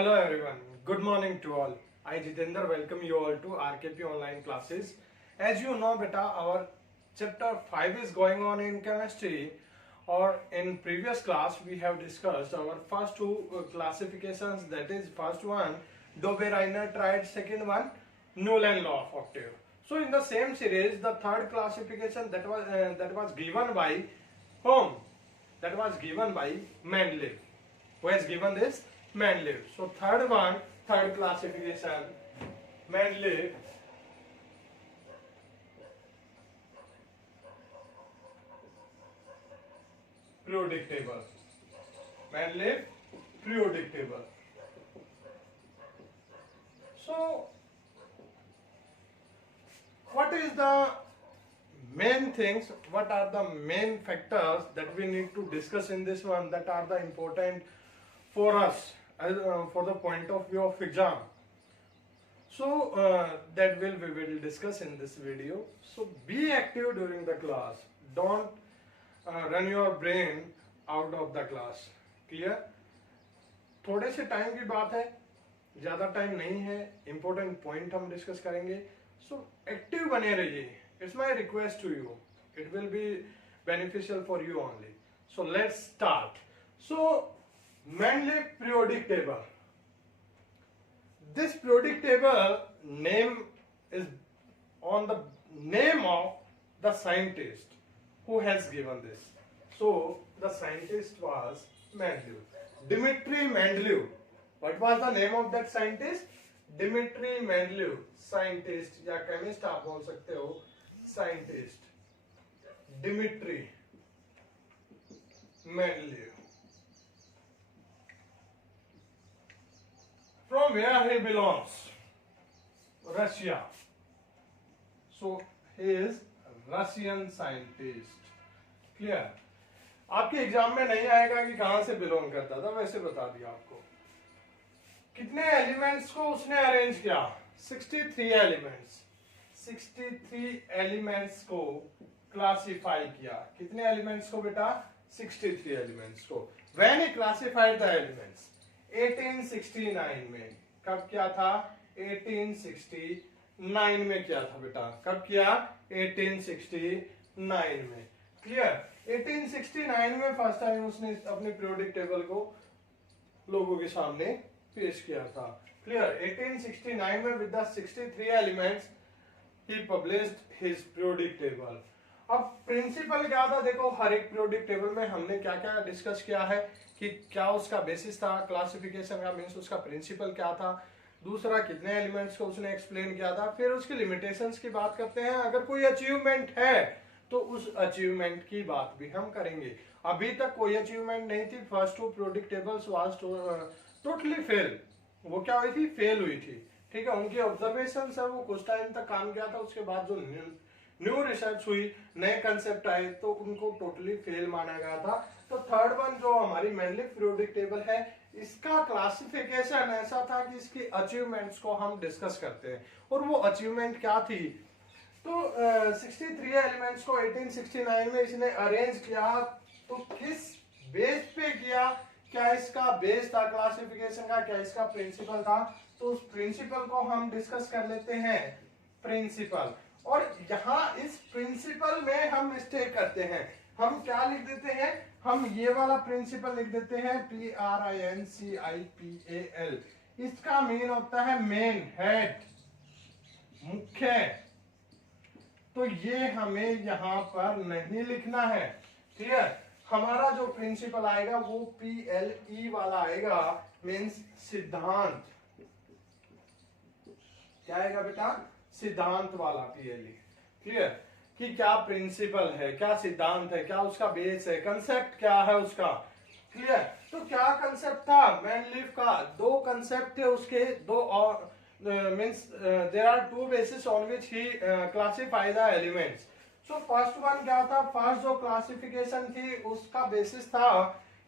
Hello everyone, good morning to all. I Jitendra welcome you all to RKP online classes. As you know beta, our chapter 5 is going on in chemistry, or in previous class we have discussed our first two classifications, that is first one Dobereiner triad, second one Newland law of octave. So in the same series the third classification that was given by whom? That was given by Mendeleev. Who has given this? Mendeleev. So third one, third classification, Mendeleev periodic table. Mendeleev periodic table. So what is the main things, what are the main factors that we need to discuss in this one, that are the important for us for the point of view of exam? So that we will discuss in this video. So be active during the class, don't run your brain out of the class. Clear? थोड़े से time की बात है, ज़्यादा time नहीं है, important point हम discuss करेंगे. So एक्टिव बने रहिए. It's my request to you. It will be beneficial for you only. So let's start. So Mendeleev periodic table. This periodic table name is on the name of the scientist who has given this. So the scientist was Mendeleev. Dmitry Mendeleev. What was the name of that scientist? Dmitry Mendeleev. Scientist या chemist आप बोल सकते हो. Scientist Dmitry Mendeleev. From where he belongs? Russia. So he is Russian scientist. Clear? आपके exam में नहीं आएगा कि कहां से बिलोंग करता था, वैसे बता दिया आपको. कितने एलिमेंट्स को उसने अरेंज किया? 63 एलिमेंट्स. 63 एलिमेंट्स को क्लासिफाई किया. कितने एलिमेंट्स को बेटा? 63 एलिमेंट्स को. When he classified the elements 1869 में. कब किया था? 1869 में किया था बेटा. कब किया? 1869 में. क्लियर? 1869 में फर्स्ट टाइम उसने अपनी पीरियोडिक टेबल को लोगों के सामने पेश किया था. क्लियर? 1869 में with the 63 elements he published his periodic table. अब प्रिंसिपल क्या था? देखो, हर एक पीरियोडिक टेबल में हमने क्या क्या डिस्कस किया है कि क्या उसका बेसिस था क्लासिफिकेशन का, मींस उसका प्रिंसिपल क्या था, दूसरा कितने एलिमेंट्स को उसने एक्सप्लेन किया था, फिर उसकी लिमिटेशंस की बात करते हैं. अगर कोई अचीवमेंट है तो उस अचीवमेंट की बात भी हम करेंगे. अभी तक कोई अचीवमेंट नहीं थी. First two periodic tables was totally fail. वो क्या हुई थी? फेल हुई थी. ठीक है, उनकी ऑब्जर्वेशन है वो कुछ टाइम तक काम किया था. उसके बाद जो न्यू रिसर्च हुई, नए कंसेप्ट आए, तो उनको टोटली फेल माना गया था. तो थर्ड वन जो हमारी मेनली पीरियोडिक टेबल है, इसका क्लासिफिकेशन ऐसा था कि इसकी अचीवमेंट्स को हम डिस्कस करते हैं. और वो अचीवमेंट क्या थी? तो 63 एलिमेंट्स को 1869 में इसने अरेंज किया. तो किस बेस पे किया? क्या इसका बेस था क्लासिफिकेशन का? क्या इसका प्रिंसिपल था? तो उस प्रिंसिपल को हम डिस्कस कर लेते हैं. प्रिंसिपल. और यहाँ इस प्रिंसिपल में हम मिस्टेक करते हैं. हम क्या लिख देते हैं? हम ये वाला प्रिंसिपल लिख देते हैं PRINCIPAL. इसका मीन होता है मेन, हेड, मुख्य. तो ये हमें यहाँ पर नहीं लिखना है. ठीक है? हमारा जो प्रिंसिपल आएगा वो PLE वाला आएगा, मीन्स सिद्धांत. क्या आएगा बेटा? सिद्धांत वाला PLE. क्लियर? कि क्या प्रिंसिपल है, क्या सिद्धांत है, क्या उसका बेस है, कंसेप्ट क्या है उसका. क्लियर? तो क्या कंसेप्ट था मेंडलीव का? दो कंसेप्ट थे उसके, दो और means there are two basis on which he classify the elements. So first one क्या था? फर्स्ट जो क्लासिफिकेशन थी उसका बेसिस था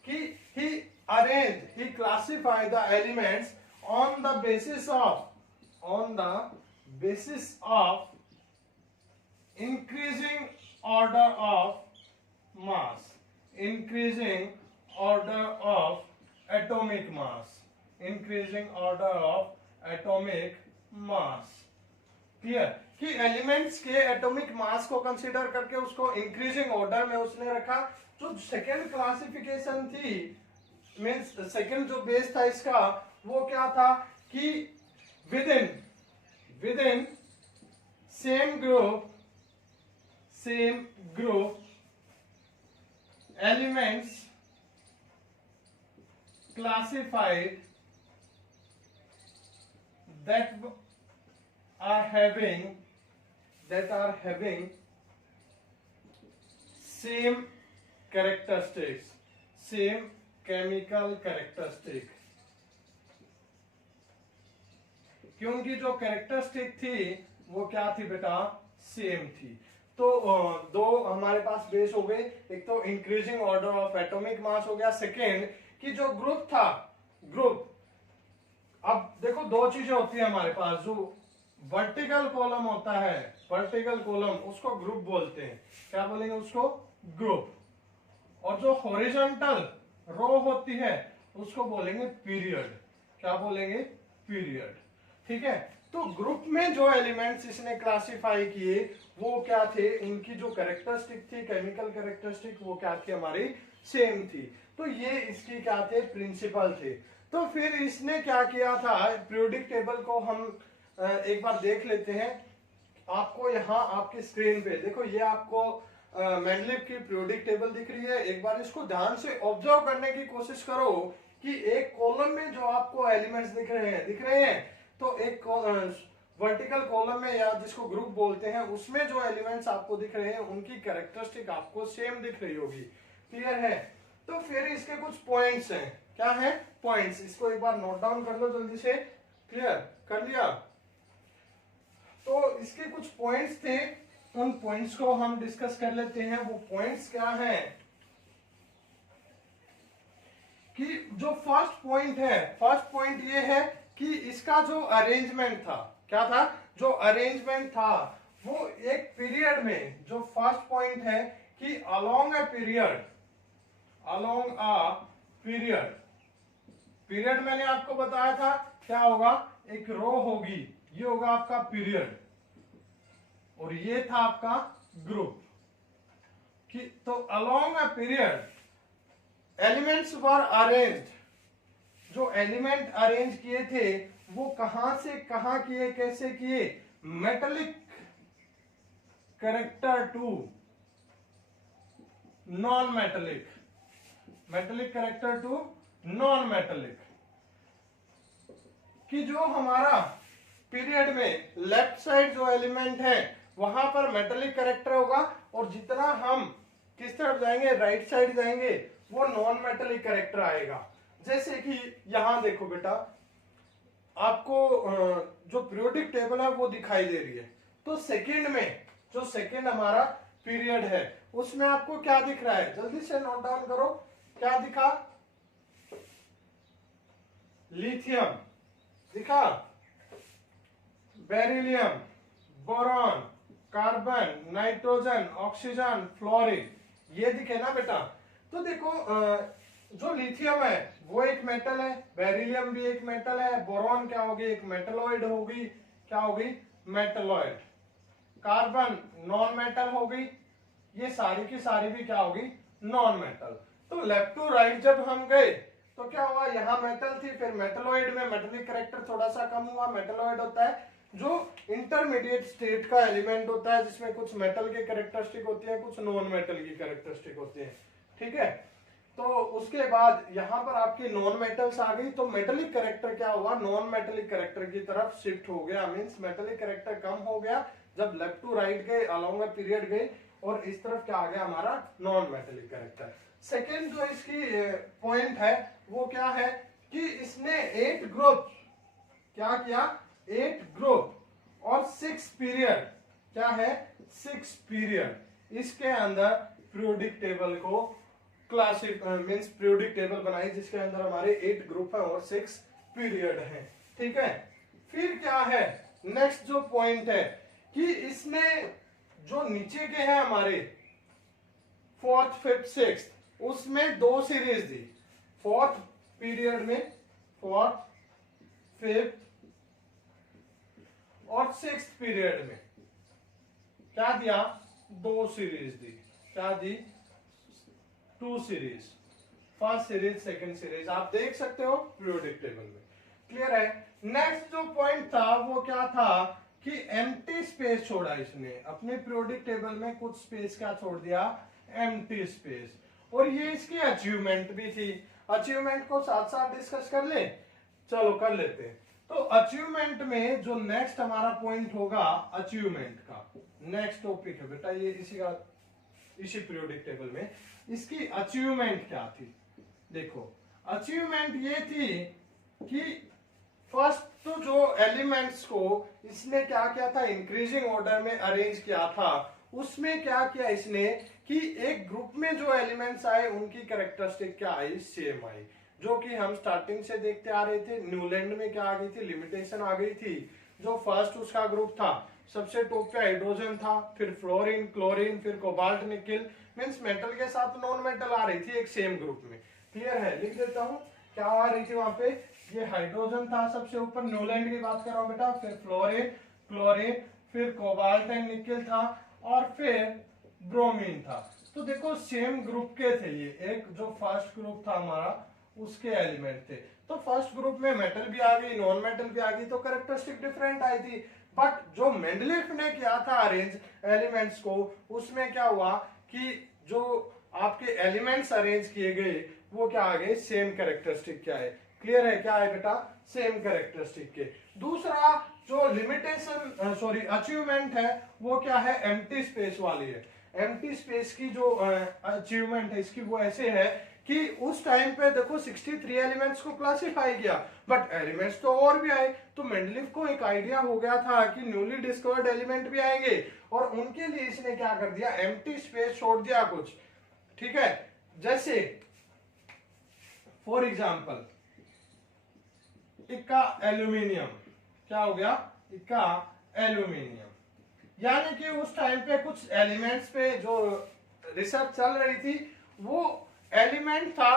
कि he arrange, he classify the elements on the basis of increasing order of mass, increasing order of atomic mass, increasing order of atomic mass. Clear कि elements के atomic mass को consider करके उसको increasing order में उसने रखा। जो second classification थी, मींस सेकेंड जो बेस था इसका, वो क्या था कि with in same group elements classified that are having same characteristics, same chemical characteristic। क्योंकि जो कैरेक्टरिस्टिक थी वो क्या थी बेटा, सेम थी। तो दो हमारे पास बेस हो गए, एक तो इंक्रीजिंग ऑर्डर ऑफ एटॉमिक मास हो गया, सेकेंड कि जो ग्रुप था, ग्रुप, अब देखो दो चीजें होती है हमारे पास, जो वर्टिकल कॉलम होता है, वर्टिकल कॉलम उसको ग्रुप बोलते हैं, क्या बोलेंगे उसको, ग्रुप। और जो हॉरिजॉन्टल रो होती है उसको बोलेंगे पीरियड, क्या बोलेंगे, पीरियड। ठीक है, तो ग्रुप में जो एलिमेंट्स इसने क्लासिफाई किए वो क्या थे, उनकी जो कैरेक्टरिस्टिक थी, केमिकल कैरेक्टरिस्टिक, वो क्या थी, हमारी सेम थी। तो ये इसकी क्या थे, प्रिंसिपल थे। तो फिर इसने क्या किया था, पीरियोडिक टेबल को हम एक बार देख लेते हैं। आपको यहाँ आपके स्क्रीन पे देखो, ये आपको मेंडलीव की पीरियोडिक टेबल दिख रही है। एक बार इसको ध्यान से ऑब्जर्व करने की कोशिश करो कि एक कॉलम में जो आपको एलिमेंट्स दिख रहे हैं, तो एक वर्टिकल कॉलम में या जिसको ग्रुप बोलते हैं, उसमें जो एलिमेंट्स आपको दिख रहे हैं उनकी कैरेक्टरिस्टिक आपको सेम दिख रही होगी। क्लियर है? तो फिर इसके कुछ पॉइंट्स हैं, क्या है, पॉइंट्स। इसको एक बार नोट डाउन कर लो जल्दी से। क्लियर कर लिया? तो इसके कुछ पॉइंट्स थे, उन पॉइंट्स को हम डिस्कस कर लेते हैं। वो पॉइंट्स क्या हैं कि जो फर्स्ट पॉइंट है, फर्स्ट पॉइंट ये है कि इसका जो अरेंजमेंट था, क्या था, जो अरेंजमेंट था वो एक पीरियड में, जो फर्स्ट पॉइंट है कि along a period, along a period, period मैंने आपको बताया था क्या होगा, एक रो होगी, ये होगा आपका पीरियड, और ये था आपका ग्रुप। कि तो along a period elements were arranged, जो एलिमेंट अरेंज किए थे वो कहां से कहां किए, कैसे किए, metallic character to non metallic, metallic character to non metallic. कि जो हमारा पीरियड में लेफ्ट साइड जो एलिमेंट है वहां पर मेटेलिक कैरेक्टर होगा, और जितना हम किस तरफ जाएंगे, राइट साइड जाएंगे, वो नॉन मेटेलिक कैरेक्टर आएगा। जैसे कि यहां देखो बेटा, आपको जो पीरियोडिक टेबल है वो दिखाई दे रही है। तो सेकंड में, जो सेकंड हमारा पीरियड है, उसमें आपको क्या दिख रहा है, जल्दी से नोट डाउन करो। क्या दिखा, लिथियम दिखा, beryllium, boron, carbon, nitrogen, oxygen, fluorine, ये दिखे ना बेटा। तो देखो जो लिथियम है वो एक मेटल है, बेरिलियम भी एक मेटल है, बोरॉन क्या होगी, एक मेटलॉइड होगी, क्या होगी, मेटलॉइड। कार्बन नॉन मेटल होगी, ये सारी की सारी भी क्या होगी, नॉन मेटल। तो लेफ्ट टू राइट जब हम गए तो क्या हुआ, यहाँ मेटल थी, फिर मेटलॉइड में मेटेलिक कैरेक्टर थोड़ा सा कम हुआ। मेटलॉइड होता है जो इंटरमीडिएट स्टेट का एलिमेंट होता है, जिसमें कुछ मेटल की कैरेक्टरिस्टिक होती है, कुछ नॉन मेटल की कैरेक्टरिस्टिक होती है। ठीक है, तो उसके बाद यहाँ पर आपकी नॉन मेटल्स आ गई, तो मेटेलिक कैरेक्टर क्या हुआ, नॉन मेटेलिक कैरेक्टर की तरफ शिफ्ट हो गया। मींस मेटेलिक कैरेक्टर कम हो गया जब लेफ्ट टू राइट गए, अलोंग अ पीरियड गए, और इस तरफ क्या आ गया हमारा, नॉन मेटेलिक कैरेक्टर। सेकेंड जो इसकी पॉइंट है वो क्या है कि इसने 8 ग्रुप क्या किया, 8 ग्रुप और 6 पीरियड, क्या है, 6 पीरियड इसके अंदर पीरियोडिक टेबल को क्लासिक मींस पीरियोडिक टेबल बनाई, जिसके अंदर हमारे 8 ग्रुप है और 6 पीरियड है। ठीक है, फिर क्या है, नेक्स्ट जो पॉइंट है कि इसने जो नीचे के हैं हमारे 4th, 5th, 6th, उसमें 2 सीरीज दी। 4th पीरियड में, 4th 5th और 6th पीरियड में क्या दिया, 2 सीरीज दी। क्या दी, 2 series, first series second series, आप देख सकते हो पीरियोडिक टेबल में। क्लियर है। नेक्स्ट जो पॉइंट था वो क्या था कि एम्प्टी स्पेस छोड़ा इसने अपने पीरियोडिक टेबल में, कुछ स्पेस क्या छोड़ दिया, एम्प्टी स्पेस। और ये इसकी अचीवमेंट भी थी। अचीवमेंट को साथ साथ डिस्कस कर ले, चलो कर लेते हैं। तो अचीवमेंट में जो नेक्स्ट हमारा पॉइंट होगा अचीवमेंट का, नेक्स्ट टॉपिक है बेटा ये इसी पीरियोडिक टेबल में इसकी अचीवमेंट क्या थी। देखो अचीवमेंट ये थी कि फर्स्ट तो जो एलिमेंट्स को इसने क्या किया था, इंक्रीजिंग ऑर्डर में अरेंज किया था। उसमें क्या किया इसने कि एक ग्रुप में जो एलिमेंट्स आए उनकी कैरेक्टरिस्टिक क्या आई, सेम आई, जो कि हम स्टार्टिंग से देखते आ रहे थे। न्यूलैंड में क्या आ गई थी, लिमिटेशन आ गई थी। जो फर्स्ट उसका ग्रुप था सबसे टॉप पे हाइड्रोजन था, फिर फ्लोरीन, क्लोरीन, फिर कोबाल्ट, निकेल, मींस मेटल के साथ नॉन मेटल आ रही थी एक सेम ग्रुप में। क्लियर है, लिख देता हूं क्या आ रही थी वहां पे। ये हाइड्रोजन था सबसे ऊपर, न्यूलैंड की बात कर रहा हूं बेटा, फिर फ्लोरीन, क्लोरीन, फिर कोबाल्ट एंड निकेल था, और फिर ब्रोमीन था। तो देखो सेम ग्रुप के थे ये, एक जो फर्स्ट ग्रुप था हमारा उसके एलिमेंट थे। तो फर्स्ट ग्रुप में मेटल भी आ गई, नॉन मेटल भी आ गई, तो कैरेक्टरिस्टिक डिफरेंट आई थी। बट जो मेंडलीफ ने किया था अरेंज एलिमेंट्स को, उसमें क्या हुआ कि जो आपके एलिमेंट्स अरेंज किए गए वो क्या आ गए, सेम कैरेक्टरिस्टिक क्या है। क्लियर है, क्या है बेटा, सेम कैरेक्टरिस्टिक के। दूसरा जो लिमिटेशन अचीवमेंट है वो क्या है, एम्प्टी स्पेस वाली है। एम्प्टी स्पेस की जो अचीवमेंट है इसकी वो ऐसे है कि उस टाइम पे देखो 63 एलिमेंट्स को क्लासिफाई किया, बट एलिमेंट्स तो और भी आए। तो मेंडलीफ को एक आइडिया हो गया था कि न्यूली डिस्कवर्ड एलिमेंट भी आएंगे, और उनके लिए इसने क्या कर दिया, एम्प्टी स्पेस छोड़ दिया कुछ। ठीक है, जैसे फॉर एग्जाम्पल इक्का एल्यूमिनियम, क्या हो गया, इक्का एल्यूमिनियम। यानी कि उस टाइम पे कुछ एलिमेंट्स पे जो रिसर्च चल रही थी वो एलिमेंट था,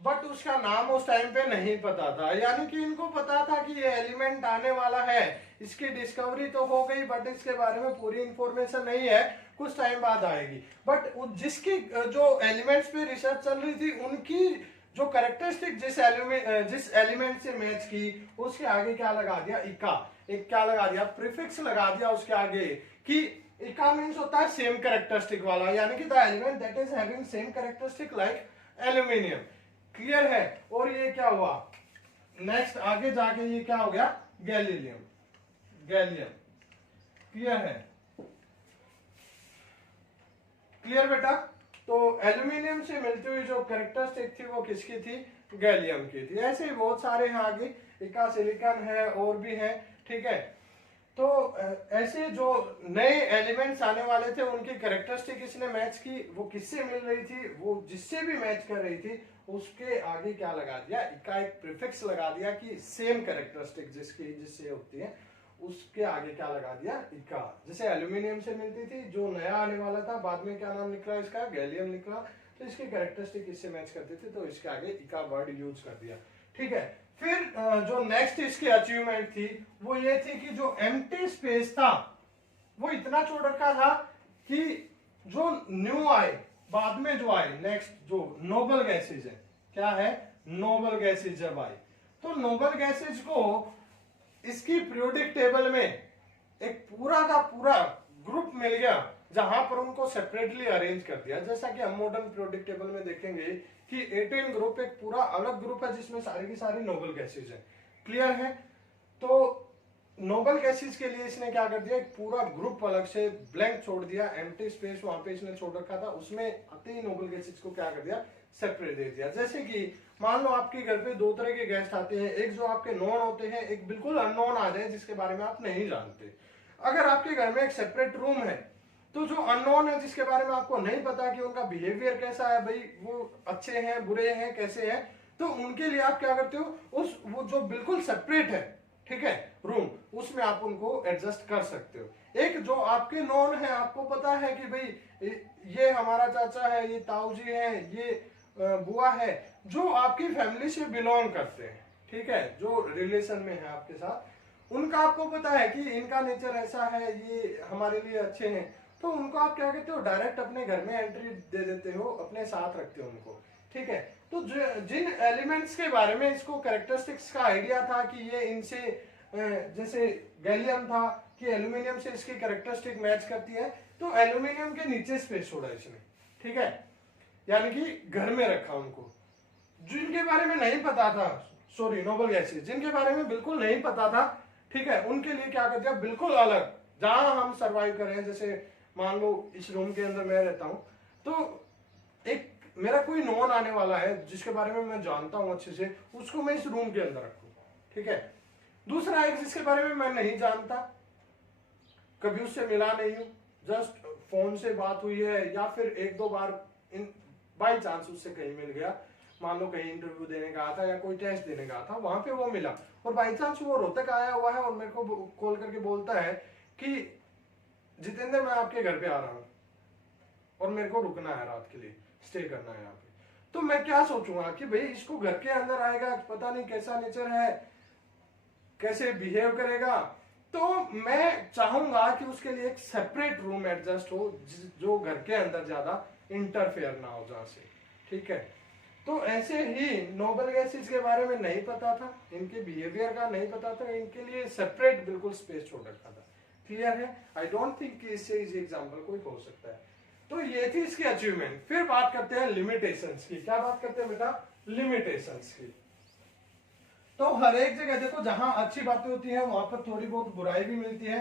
बट उसका नाम उस टाइम पे नहीं पता था। यानी कि इनको पता था कि ये एलिमेंट आने वाला है, इसकी डिस्कवरी तो हो गई, बट इसके बारे में पूरी इंफॉर्मेशन नहीं है, कुछ टाइम बाद आएगी। बट जिसकी जो एलिमेंट्स पे रिसर्च चल रही थी उनकी जो कैरेक्टरिस्टिक जिस एलिमेंट से मैच की, उसके आगे क्या लगा दिया, इका। एक क्या लगा दिया, प्रीफिक्स लगा दिया उसके आगे, कि इका मींस होता है सेम कैरेक्टरिस्टिक वाला, यानी कि the element that is having same characteristic like aluminium. Clear है। और ये क्या हुआ, नेक्स्ट आगे जाके ये क्या हो गया, गैलीलियम, गैलियम। क्लियर है, क्लियर बेटा। तो एल्यूमिनियम से मिलती हुई जो कैरेक्टरिस्टिक थी वो किसकी थी, गैलियम की थी। ऐसे ही बहुत सारे हैं आगे, इका सिलिकॉन है और भी है। ठीक है, तो ऐसे जो नए एलिमेंट्स आने वाले थे उनकी कैरेक्टरिस्टिक इसने मैच की, वो किससे मिल रही थी, वो जिससे भी मैच कर रही थी उसके आगे क्या लगा दिया, इका एक प्रीफिक्स लगा दिया कि सेम कैरेक्टरिस्टिक जिससे होती है, उसके आगे क्या लगा दिया, इका। जैसे एल्यूमिनियम से मिलती थी, जो नया आने वाला था बाद में क्या नाम निकला इसका, गैलियम निकला, तो इसकी कैरेक्टरिस्टिक इससे मैच करती थी, तो इसके आगे इका वर्ड यूज कर दिया। ठीक है, फिर जो नेक्स्ट इसकी अचीवमेंट थी वो ये थी कि जो एम्प्टी स्पेस था वो इतना छोड़ रखा था कि जो न्यू आए, बाद में जो आए, नेक्स्ट जो नोबल गैसेज है, क्या है, नोबल गैसेज जब आए, तो नोबल गैसेज को इसकी पीरियोडिक टेबल में एक पूरा का पूरा ग्रुप मिल गया, जहां पर उनको सेपरेटली अरेंज कर दिया। जैसा कि हम मॉडर्न पीरियोडिक टेबल में देखेंगे कि 18 ग्रुप एक पूरा अलग ग्रुप है जिसमें सारी की सारी नोबल गैसेज है। क्लियर है। तो नोबल गैसेज के लिए इसने क्या कर दिया, एक पूरा ग्रुप अलग से ब्लैंक छोड़ दिया, एम्प्टी स्पेस वहां पे इसने छोड़ रखा था, उसमें आते ही नोबल गैसेज को क्या कर दिया, सेपरेट दे दिया। जैसे कि मान लो आपके घर पे 2 तरह के गेस्ट आते हैं, एक जो आपके नॉन होते हैं, एक बिल्कुल अननोन आ जाए जिसके बारे में आप नहीं जानते। अगर आपके घर में एक सेपरेट रूम है, तो जो अननोन है जिसके बारे में आपको नहीं पता कि उनका बिहेवियर कैसा है, भाई वो अच्छे हैं बुरे हैं कैसे हैं, तो उनके लिए आप क्या करते हो, वो जो बिल्कुल सेपरेट है, ठीक है, रूम, उसमें आप उनको एडजस्ट कर सकते हो। एक जो आपके नॉन है, आपको पता है कि भाई ये हमारा चाचा है, ये ताऊ जी है, ये बुआ है, जो आपकी फैमिली से बिलोंग करते हैं, ठीक है, जो रिलेशन में है आपके साथ, उनका आपको पता है कि इनका नेचर ऐसा है, ये हमारे लिए अच्छे हैं, तो उनको आप क्या कहते हो, डायरेक्ट अपने घर में एंट्री दे देते हो, अपने साथ रखते हो उनको, ठीक है। तो जिन एलिमेंट्स के बारे में इसको कैरेक्टरिस्टिक्स का आइडिया था कि ये इनसे जैसे गैलियम था कि एल्यूमिनियम से इसकी कैरेक्टरिस्टिक मैच करती है, तो एल्यूमिनियम के नीचे स्पेस छोड़ा इसने, ठीक है, यानी कि घर में रखा उनको। जिनके बारे में नहीं पता था, सॉरी नोबल गैसेस, जिनके बारे में बिल्कुल नहीं पता था, ठीक है, उनके लिए क्या कर दिया, बिल्कुल अलग, जहां हम सरवाइव कर रहे हैं, जैसे मान लो इस रूम के अंदर मैं रहता हूं, तो एक मेरा कोई नॉन आने वाला है जिसके बारे में मैं जानता हूं अच्छे से, उसको मैं इस रूम के अंदर रखूं, ठीक है। दूसरा एक जिसके बारे में मैं नहीं जानता, कभी उससे मिला नहीं हूं, जस्ट फोन से बात हुई है या फिर एक दो बार बाई चांस उससे कहीं मिल गया, मान लो कहीं इंटरव्यू देने का था या कोई टेस्ट देने का था, वहां पे वो मिला और बाई चांस वो रोहतक आया हुआ है और मेरे को कॉल करके बोलता है कि जितेंद्र मैं आपके घर पे आ रहा हूं और मेरे को रुकना है, रात के लिए स्टे करना है यहाँ पे। तो मैं क्या सोचूंगा कि भाई इसको घर के अंदर आएगा, पता नहीं कैसा नेचर है, कैसे बिहेव करेगा, तो मैं चाहूंगा कि उसके लिए एक सेपरेट रूम एडजस्ट हो जो घर के अंदर ज्यादा इंटरफेयर ना हो जहां से, ठीक है। तो ऐसे ही नोबल गैसेस के बारे में नहीं पता था, इनके बिहेवियर का नहीं पता था, इनके लिए सेपरेट बिल्कुल स्पेस छोड़ रखा था, क्लियर है। आई डोंट थिंक कि इससे इजी एग्जांपल कोई हो सकता है। तो ये थी इसकी अचीवमेंट। फिर बात करते हैं लिमिटेशंस की। क्या बात करते हैं बेटा, लिमिटेशंस की। तो हर एक जगह देखो जहां अच्छी बातें होती हैं वहां पर थोड़ी बहुत बुराई भी मिलती है,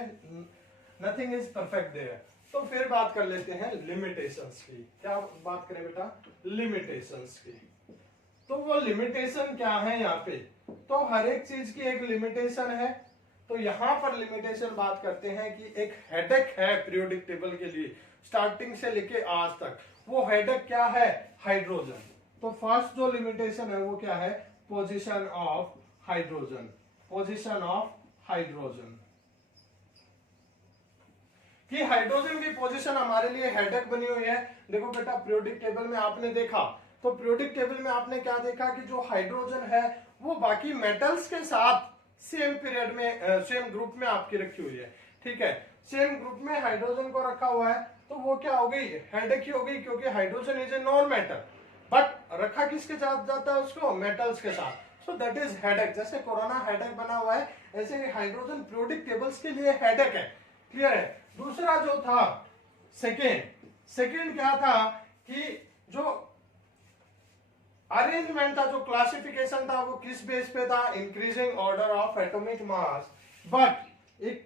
नथिंग इज परफेक्ट देयर। तो फिर बात कर लेते हैं लिमिटेशंस की। क्या बात करें बेटा, लिमिटेशंस की। तो वो लिमिटेशन क्या है यहाँ पे, तो हर एक चीज की एक लिमिटेशन है। तो यहां पर लिमिटेशन बात करते हैं कि एक हेडेक है पीरियोडिक टेबल के लिए स्टार्टिंग से लेके आज तक। वो हेडेक क्या है, हाइड्रोजन। तो फर्स्ट जो लिमिटेशन है वो क्या है, position of hydrogen, position of hydrogen, कि हाइड्रोजन की पोजीशन हमारे लिए हेडेक बनी हुई है। देखो बेटा पीरियोडिक टेबल में आपने देखा, तो पीरियोडिक टेबल में आपने क्या देखा कि जो हाइड्रोजन है वो बाकी मेटल्स के साथ सेम पीरियड में सेम ग्रुप में आपकी रखी हुई है, ठीक है। सेम ग्रुप में हाइड्रोजन को रखा हुआ है, तो वो क्या हो गई, हेडेक ही हो गई, क्योंकि hydrogen is a non metal, but रखा किसके साथ जाता है उसको, मेटल्स के साथ। So that is headache. जैसे कोरोना हेडेक बना हुआ है, ऐसे ही हाइड्रोजन पीरियोडिक टेबल्स के लिए हेडेक है, क्लियर है। दूसरा जो था सेकेंड क्या था कि जो अरेंजमेंट था, जो क्लासिफिकेशन था, वो किस बेस पे था, increasing order of atomic mass. But एक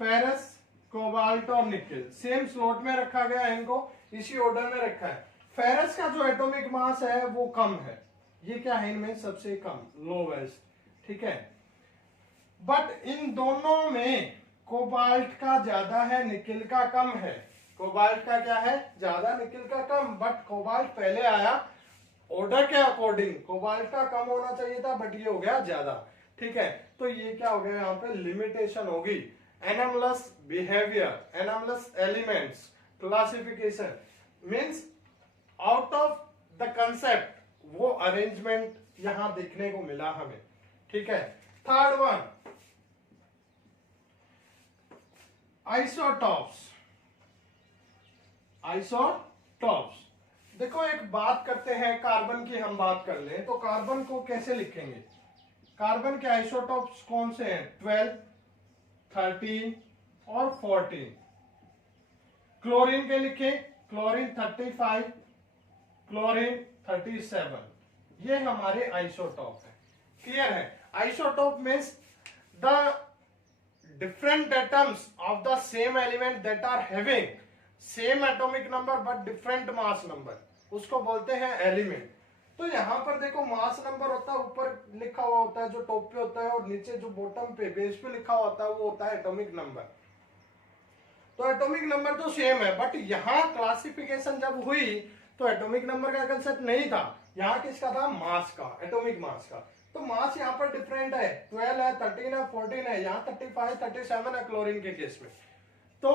फेरस, कोबाल्ट और निकेल सेम स्लॉट में रखा गया है, इनको इसी ऑर्डर में रखा है। फेरस का जो एटॉमिक मास है वो कम है, ये क्या है इनमें सबसे कम, लोवेस्ट, ठीक है। बट इन दोनों में कोबाल्ट का ज्यादा है, निकेल का कम है। कोबाल्ट का क्या है, ज्यादा, निकेल का कम, बट कोबाल्ट पहले आया ऑर्डर के अकॉर्डिंग। कोबाल्ट का कम होना चाहिए था बट ये हो गया ज्यादा, ठीक है। तो ये क्या हो गया यहाँ पे, लिमिटेशन होगी। Anomalous behaviour, anomalous elements, classification means out of the concept वो अरेंजमेंट यहां देखने को मिला हमें, ठीक है। Third one, isotopes. आइसोटॉप्स, देखो एक बात करते हैं, कार्बन की हम बात कर लें तो कार्बन को कैसे लिखेंगे। कार्बन के आइसोटॉप्स कौन से हैं, 12, 13 और 14। क्लोरीन के लिखें, क्लोरीन 35, क्लोरीन 37, ये हमारे आइसोटॉप है, क्लियर है। Isotope means the different atoms of the same element that are having same atomic number but different mass number, उसको बोलते हैं एलिमेंट। तो यहां पर देखो मास नंबर होता है, ऊपर लिखा हुआ होता है जो टॉप पे होता है, और नीचे जो बॉटम पे बेस पे लिखा हुआ होता है वो होता है एटॉमिक नंबर। तो एटॉमिक नंबर तो सेम है, बट यहाँ क्लासिफिकेशन जब हुई तो एटॉमिक नंबर का कंसेप्ट नहीं था, यहाँ किसका था, मास का, एटॉमिक मास का। तो मास यहाँ पर डिफरेंट है, 12 है, 13 है, 14 है, यहाँ 35, 37 है क्लोरीन के केस में। तो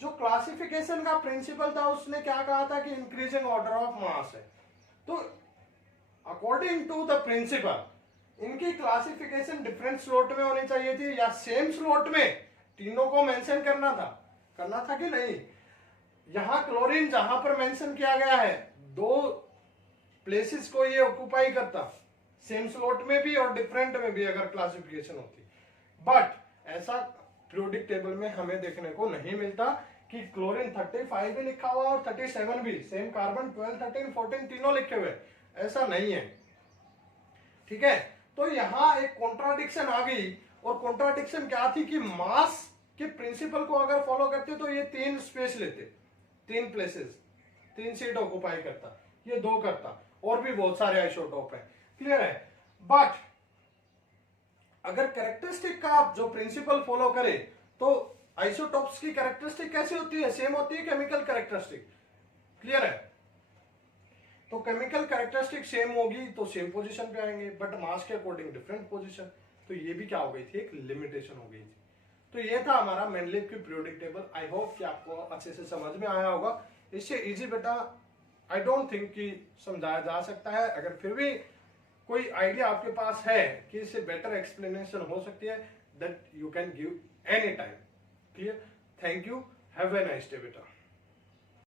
जो क्लासिफिकेशन का प्रिंसिपल था उसने क्या कहा था कि इंक्रीजिंग ऑर्डर ऑफ मास है। तो अकॉर्डिंग टू द प्रिंसिपल इनकी क्लासिफिकेशन डिफरेंट स्लॉट में होनी चाहिए थी या सेम स्लॉट में, तीनों को मेंशन करना था कि नहीं। यहां क्लोरीन जहां पर मेंशन किया गया है, दो प्लेसेस को ये ऑक्यूपाई करता, सेम स्लॉट में भी और डिफरेंट में भी अगर क्लासिफिकेशन होती। बट ऐसा पीरियोडिक टेबल में हमें देखने को नहीं मिलता कि क्लोरीन 35 भी लिखा हुआ और 37 भी, सेम कार्बन 12, 13, 14 तीनों लिखे हुए, ऐसा नहीं है। ठीक है, तो यहां एक कॉन्ट्राडिक्शन आ गई, और कॉन्ट्राडिक्शन क्या थी कि मास के प्रिंसिपल को अगर फॉलो करते तो ये 3 स्पेस लेते, 3 प्लेसेस, 3 सीट ऑक्युपाई करता, ये 2 करता, और भी बहुत सारे आइसोटोप है। क्लियर है। बट अगर कैरेक्टरिस्टिक का आप जो प्रिंसिपल फॉलो करे तो आइसोटोप्स की कैरेक्टरिस्टिक कैसी होती है, सेम होती है केमिकल कैरेक्टरिस्टिक। क्लियर है। तो केमिकल कैरेक्टरिस्टिक सेम होगी तो सेम पोजीशन पे आएंगे, बट मास के अकॉर्डिंग डिफरेंट पोजीशन, तो ये भी क्या हो गई थी, एक लिमिटेशन हो गई थी। तो ये था हमारा मेंडलीव की पीरियोडिक टेबल। आई होप कि आपको अच्छे से समझ में आया होगा। इससे इजी बेटा आई डोंट थिंक कि समझाया जा सकता है। अगर फिर भी कोई आइडिया आपके पास है कि इससे बेटर एक्सप्लेनेशन हो सकती है, that you can give any time. Clear. Thank you. Have a nice day बेटा।